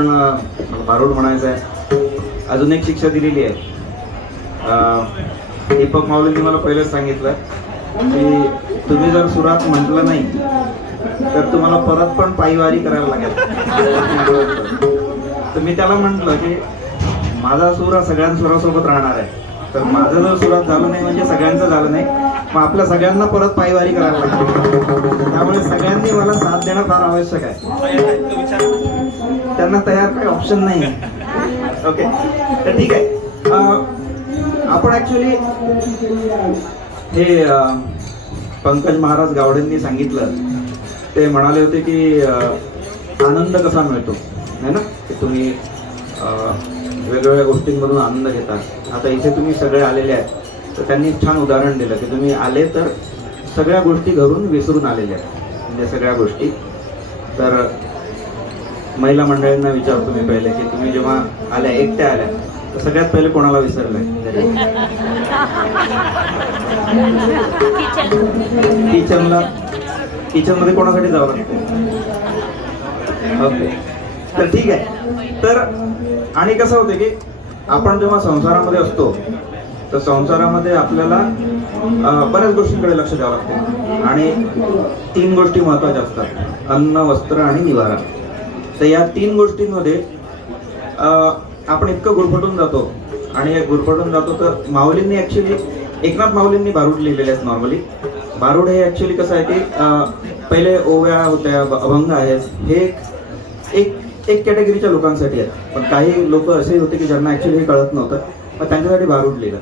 पण भारूड म्हणायचं आहे. अजून एक शिक्षा दिलेली आहे. दीपक माऊलींनी मला पहिलेच सांगितलं की तुम्ही जर सुरात म्हटलं नाही तर तुम्हाला परत पण पायवारी करायला लागेल. तर मी त्याला म्हटलं की माझा सूर हा सगळ्या सुरासोबत राहणार आहे, तर माझं जर सुरात झालं नाही म्हणजे सगळ्यांचं झालं नाही, मग आपल्या सगळ्यांना परत पायवारी करायला लागते. त्यामुळे सगळ्यांनी मला साथ देणं फार आवश्यक आहे. त्यांना तयार काही ऑप्शन नाही. ओके, तर ठीक आहे. आपण ऍक्च्युली हे पंकज महाराज गावडेंनी सांगितलं, ते म्हणाले होते की आनंद कसा मिळतो, है ना, की तुम्ही वेगवेगळ्या गोष्टींमधून आनंद घेता. आता इथे तुम्ही सगळे आलेले आहेत, तर त्यांनी छान उदाहरण दिलं की तुम्ही आले तर सगळ्या गोष्टी घरून विसरून आलेल्या आहेत, म्हणजे सगळ्या गोष्टी. तर महिला मंडळींना विचारतो मी पहिले की तुम्ही जेव्हा आल्या, एकट्या आल्या, तर सगळ्यात पहिले कोणाला विसरलंय? किचनमध्ये कोणासाठी जावं लागतं? ओके, तर ठीक आहे. तर आणि कसं होतं की आपण जेव्हा संसारामध्ये असतो तर संसारामध्ये आपल्याला बऱ्याच गोष्टींकडे लक्ष द्यावं लागते, आणि 3 गोष्टी महत्वाच्या असतात: अन्न, वस्त्र आणि निवारा. तर या 3 गोष्टींमध्ये आपण इतकं गुरफटून जातो, आणि गुरफटून जातो. तर माऊलींनी ऍक्च्युली, एकनाथ माऊलींनी भारूड लिहिलेले आहेत. नॉर्मली भारूड हे ऍक्च्युली कसं आहे की पहिले ओव्या होत्या, अभंग आहेत, हे एक कॅटेगरीच्या लोकांसाठी आहेत. पण काही लोक असे होते की ज्यांना ऍक्च्युली हे कळत नव्हतं, मग त्यांच्यासाठी भारूड लिहिलं.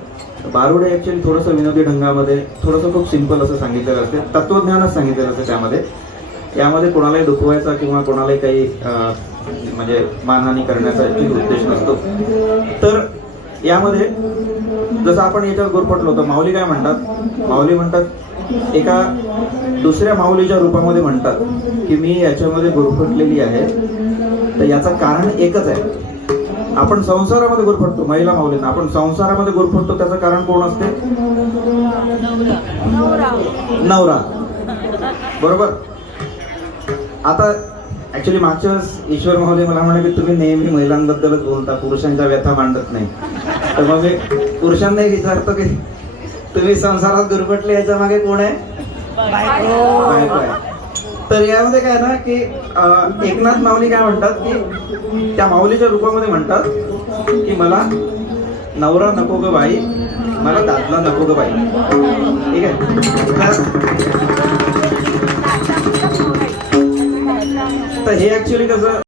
भारूड हे ऍक्च्युली थोडंसं विनोदी ढंगामध्ये, थोडंसं खूप सिंपल असं सांगितलेलं असते, तत्वज्ञानच सांगितलेलं असते. यामध्ये कोणालाही दुखवायचा किंवा कोणालाही काही म्हणजे मानहानी करण्याचा उद्देश नसतो. तर यामध्ये जसं आपण याच्यात गुरफटलो होतो, माऊली काय म्हणतात? माऊली म्हणतात, एका दुसऱ्या माऊलीच्या रूपामध्ये म्हणतात की मी याच्यामध्ये गुरफटलेली आहे. तर याचं कारण एकच आहे. आपण संसारामध्ये गुरफटतो, महिला माऊलींना आपण संसारामध्ये गुरफटतो, त्याचं कारण कोण असते? नवरा. बरोबर. आता ऍक्च्युली मागच्या ईश्वर महोदय मला म्हणे की तुम्ही नेहमी महिलांबद्दलच बोलता, पुरुषांच्या व्यथा मांडत नाही. तर मग मी पुरुषांनाही विचारतो की तुम्ही संसारात गुरफटले, याच्या मागे कोण आहे? बायको आहे. तर यामध्ये काय ना की एकनाथ माऊली काय म्हणतात की त्या माऊलीच्या रूपामध्ये म्हणतात की मला नवरा नको ग बाई, मला दादला नको ग बाई. ठीक आहे. तर हे ऍक्च्युली कसं